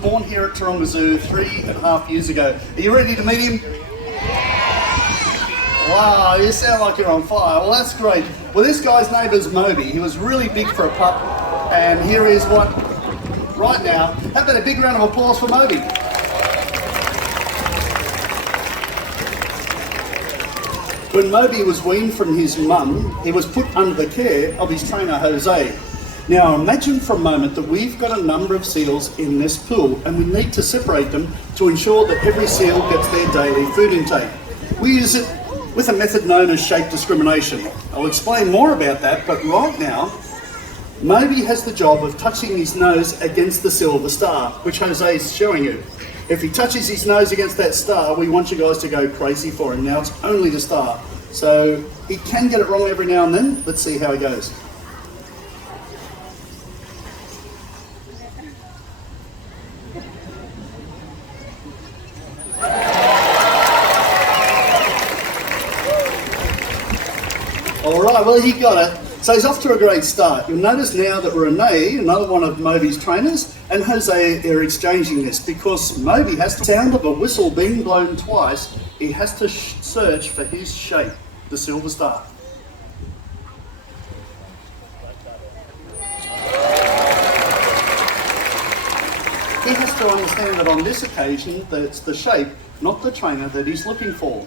born here at Taronga Zoo 3.5 years ago. Are you ready to meet him? Wow, you sound like you're on fire. Well, that's great. Well, this guy's name is Moby. He was really big for a pup, and here is what, right now, how about a big round of applause for Moby? When Moby was weaned from his mum, he was put under the care of his trainer, Jose. Now imagine for a moment that we've got a number of seals in this pool and we need to separate them to ensure that every seal gets their daily food intake. We use it with a method known as shape discrimination. I'll explain more about that, but right now, Moby has the job of touching his nose against the silver star, which Jose is showing you. If he touches his nose against that star, we want you guys to go crazy for him. Now it's only the star, so he can get it wrong every now and then. Let's see how he goes. All right, well, he got it. So he's off to a great start. You'll notice now that Renee, another one of Moby's trainers, and Jose are exchanging this because Moby has the sound of a whistle being blown twice. He has to search for his shape, the silver star. He has to understand that on this occasion, that it's the shape, not the trainer, that he's looking for.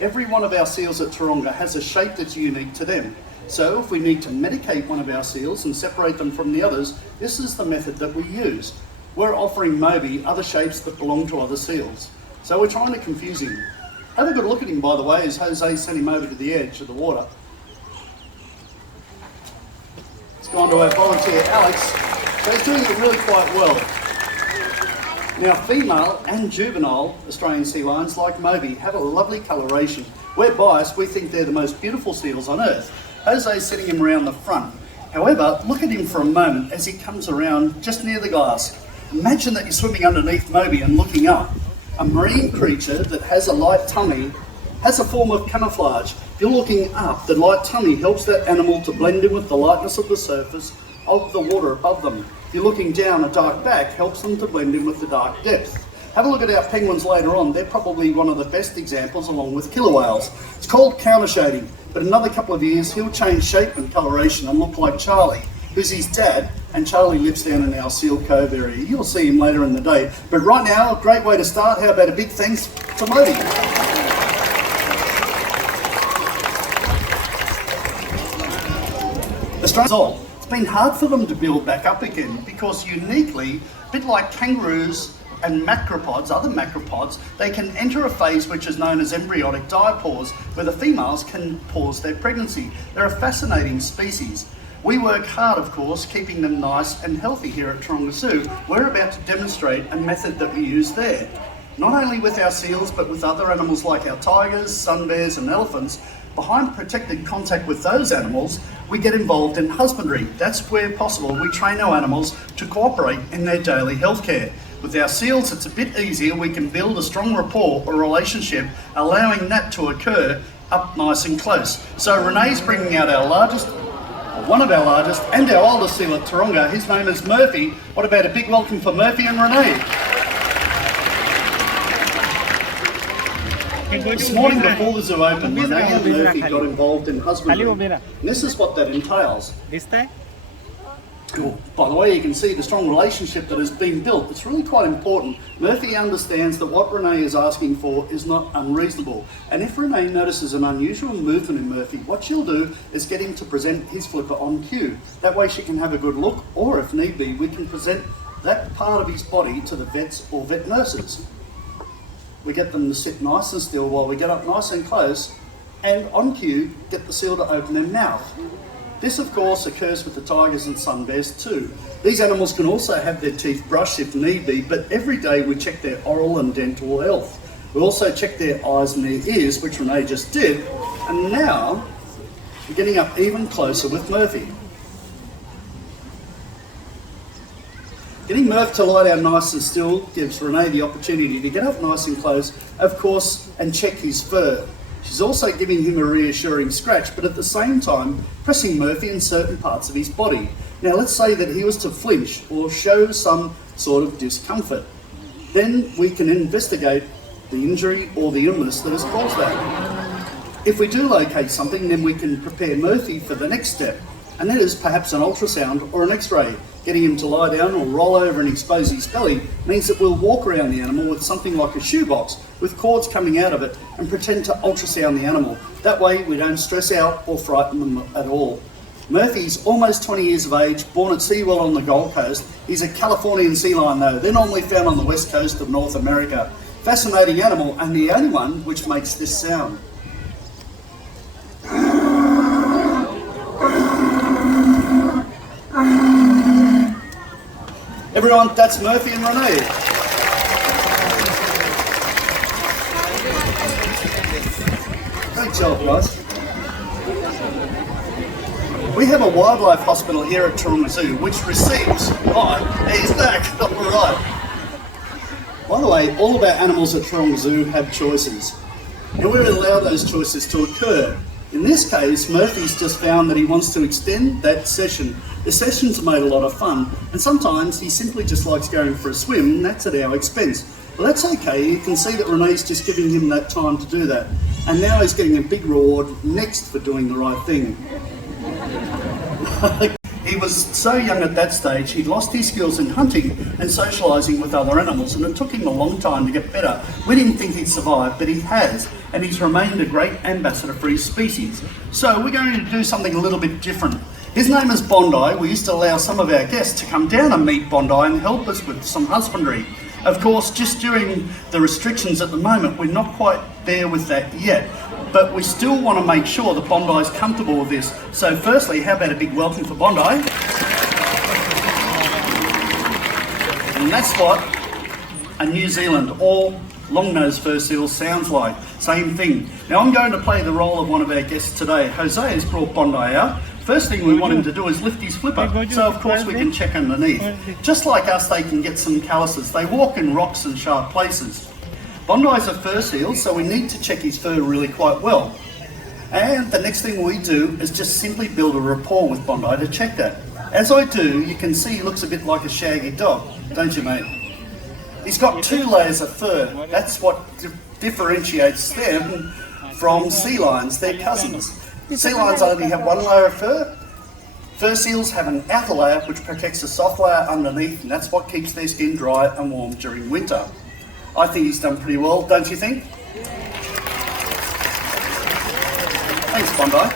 Every one of our seals at Toranga has a shape that's unique to them. So if we need to medicate one of our seals and separate them from the others, this is the method that we use. We're offering Moby other shapes that belong to other seals. So we're trying to confuse him. Have a good look at him, by the way, as Jose sent him over to the edge of the water. It's gone to our volunteer, Alex. So he's doing it really quite well. Now, female and juvenile Australian sea lions, like Moby, have a lovely coloration. We're biased, we think they're the most beautiful seals on earth. Jose's sitting him around the front. However, look at him for a moment as he comes around just near the glass. Imagine that you're swimming underneath Moby and looking up. A marine creature that has a light tummy has a form of camouflage. If you're looking up, the light tummy helps that animal to blend in with the lightness of the surface of the water above them. If you're looking down, a dark back helps them to blend in with the dark depth. Have a look at our penguins later on. They're probably one of the best examples along with killer whales. It's called counter shading, but in another couple of years he'll change shape and coloration and look like Charlie, who's his dad, and Charlie lives down in our Seal Cove area. You'll see him later in the day. But right now, a great way to start. How about a big thanks to Moby? Australians, it's been hard for them to build back up again because uniquely, a bit like kangaroos and macropods, other macropods, they can enter a phase which is known as embryonic diapause, where the females can pause their pregnancy. They're a fascinating species. We work hard, of course, keeping them nice and healthy here at Taronga Zoo. We're about to demonstrate a method that we use there. Not only with our seals, but with other animals like our tigers, sun bears and elephants. Behind protected contact with those animals, we get involved in husbandry. That's where possible. We train our animals to cooperate in their daily healthcare. With our seals, it's a bit easier. We can build a strong rapport or relationship, allowing that to occur up nice and close. So Renee's bringing out our largest, one of our largest, and our oldest seal at Taronga. His name is Murphy. What about a big welcome for Murphy and Renee? This morning before the zoo opened, Renee and Murphy got involved in husbandry. And this is what that entails. Cool. By the way, you can see the strong relationship that has been built. It's really quite important. Murphy understands that what Renee is asking for is not unreasonable. And if Renee notices an unusual movement in Murphy, what she'll do is get him to present his flipper on cue. That way she can have a good look, or if need be, we can present that part of his body to the vets or vet nurses. We get them to sit nice and still while we get up nice and close, and on cue, get the seal to open their mouth. This, of course, occurs with the tigers and sun bears too. These animals can also have their teeth brushed if need be, but every day we check their oral and dental health. We also check their eyes and their ears, which Renee just did, and now we're getting up even closer with Murphy. Getting Murph to lie down nice and still gives Renee the opportunity to get up nice and close, of course, and check his fur. She's also giving him a reassuring scratch, but at the same time, pressing Murphy in certain parts of his body. Now let's say that he was to flinch or show some sort of discomfort. Then we can investigate the injury or the illness that has caused that. If we do locate something, then we can prepare Murphy for the next step, and that is perhaps an ultrasound or an x-ray. Getting him to lie down or roll over and expose his belly means that we'll walk around the animal with something like a shoebox with cords coming out of it and pretend to ultrasound the animal. That way we don't stress out or frighten them at all. Murphy's almost 20 years of age, born at Sewell on the Gold Coast. He's a Californian sea lion though. They're normally found on the west coast of North America. Fascinating animal, and the only one which makes this sound. Everyone, that's Murphy and Renee. Great job, guys. We have a wildlife hospital here at Taronga Zoo, which receives... Oh, he's back. All right. By the way, all of our animals at Taronga Zoo have choices, and we allow those choices to occur. In this case, Murphy's just found that he wants to extend that session. The sessions are made a lot of fun, and sometimes he simply just likes going for a swim, and that's at our expense. Well, that's okay. You can see that Renee's just giving him that time to do that. And now he's getting a big reward next for doing the right thing. He was so young at that stage, he'd lost his skills in hunting and socialising with other animals, and it took him a long time to get better. We didn't think he'd survive, but he has, and he's remained a great ambassador for his species. So we're going to do something a little bit different. His name is Bondi. We used to allow some of our guests to come down and meet Bondi and help us with some husbandry. Of course, just during the restrictions at the moment, we're not quite there with that yet. But we still want to make sure that Bondi's comfortable with this. So firstly, how about a big welcome for Bondi? And that's what a New Zealand or long-nosed fur seal sounds like. Same thing. Now I'm going to play the role of one of our guests today. Jose has brought Bondi out. First thing we want him to do is lift his flipper, so of course we can check underneath. Just like us, they can get some calluses. They walk in rocks and sharp places. Bondi's a fur seal, so we need to check his fur really quite well. And the next thing we do is just simply build a rapport with Bondi to check that. As I do, you can see he looks a bit like a shaggy dog, don't you, mate? He's got 2 layers of fur. That's what differentiates them from sea lions, they're cousins. Sea lions only have 1 layer of fur. Fur seals have an outer layer which protects a soft layer underneath, and that's what keeps their skin dry and warm during winter. I think he's done pretty well, don't you think? Thanks, Bondi.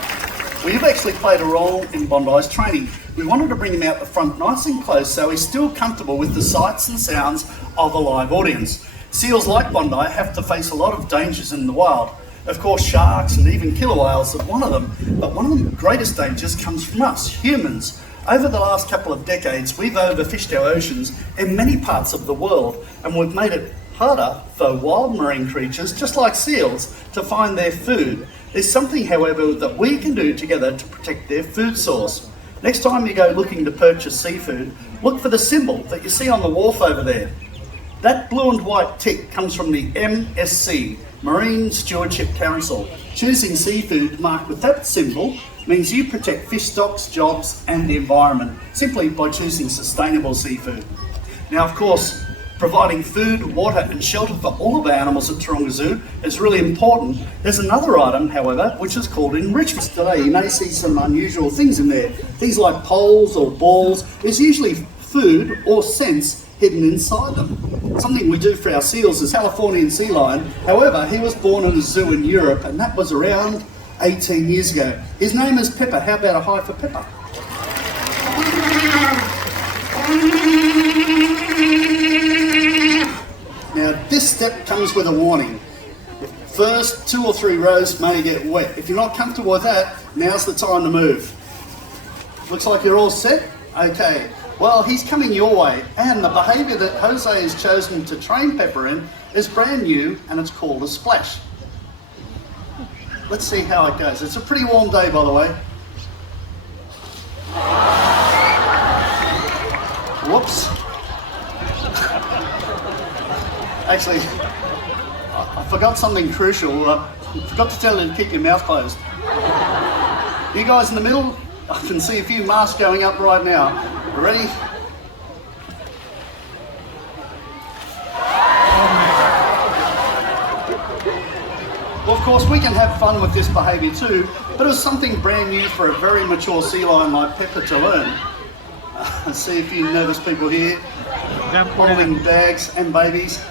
We've actually played a role in Bondi's training. We wanted to bring him out the front nice and close so he's still comfortable with the sights and sounds of a live audience. Seals like Bondi have to face a lot of dangers in the wild. Of course, sharks and even killer whales are one of them, but one of the greatest dangers comes from us, humans. Over the last couple of decades, we've overfished our oceans in many parts of the world, and we've made it harder for wild marine creatures, just like seals, to find their food. There's something, however, that we can do together to protect their food source. Next time you go looking to purchase seafood, look for the symbol that you see on the wharf over there. That blue and white tick comes from the MSC, Marine Stewardship Council. Choosing seafood marked with that symbol means you protect fish stocks, jobs and the environment simply by choosing sustainable seafood. Now, of course, providing food, water and shelter for all of our animals at Taronga Zoo is really important. There's another item, however, which is called Enrichment. Today you may see some unusual things in there. Things like poles or balls. There's usually food or scents hidden inside them. Something we do for our seals is Californian Sea Lion. However, he was born in a zoo in Europe, and that was around 18 years ago. His name is Pepper. How about a hi for Pepper? Now, this step comes with a warning. The first 2 or 3 rows may get wet. If you're not comfortable with that, now's the time to move. Looks like you're all set? Okay. Well, he's coming your way, and the behaviour that Jose has chosen to train Pepper in is brand new, and it's called a splash. Let's see how it goes. It's a pretty warm day, by the way. Whoops. Actually, I forgot something crucial. I forgot to tell you to keep your mouth closed. You guys in the middle, I can see a few masks going up right now. Ready? Well, of course, we can have fun with this behaviour too, but it was something brand new for a very mature sea lion like Pepper to learn. I see a few nervous people here, holding bags and babies.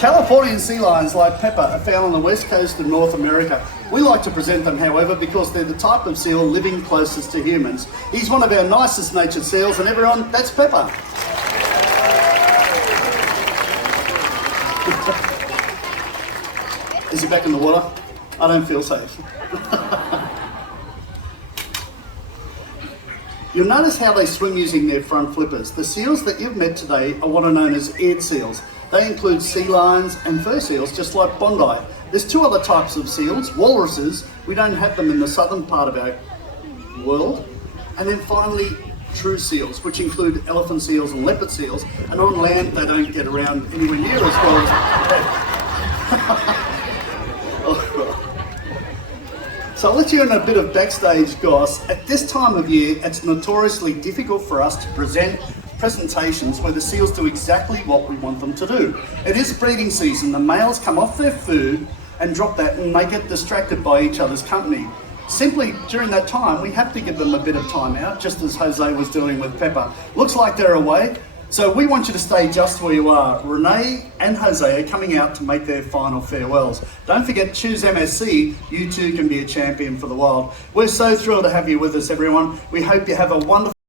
Californian sea lions like Pepper are found on the west coast of North America. We like to present them, however, because they're the type of seal living closest to humans. He's one of our nicest natured seals, and everyone, that's Pepper. Is he back in the water? I don't feel safe. You'll notice how they swim using their front flippers. The seals that you've met today are what are known as aired seals. They include sea lions and fur seals, just like Bondi. There's two other types of seals, walruses. We don't have them in the southern part of our world. And then finally, true seals, which include elephant seals and leopard seals. And on land, they don't get around anywhere near as well as So I'll let you in a bit of backstage goss. At this time of year, it's notoriously difficult for us to present presentations where the seals do exactly what we want them to do. It is breeding season. The males come off their food and drop that, and they get distracted by each other's company. Simply during that time, we have to give them a bit of time out, just as Jose was doing with Pepper. Looks like they're away. So we want you to stay just where you are. Renee and Jose are coming out to make their final farewells. Don't forget, choose MSC. You too can be a champion for the wild. We're so thrilled to have you with us, everyone. We hope you have a wonderful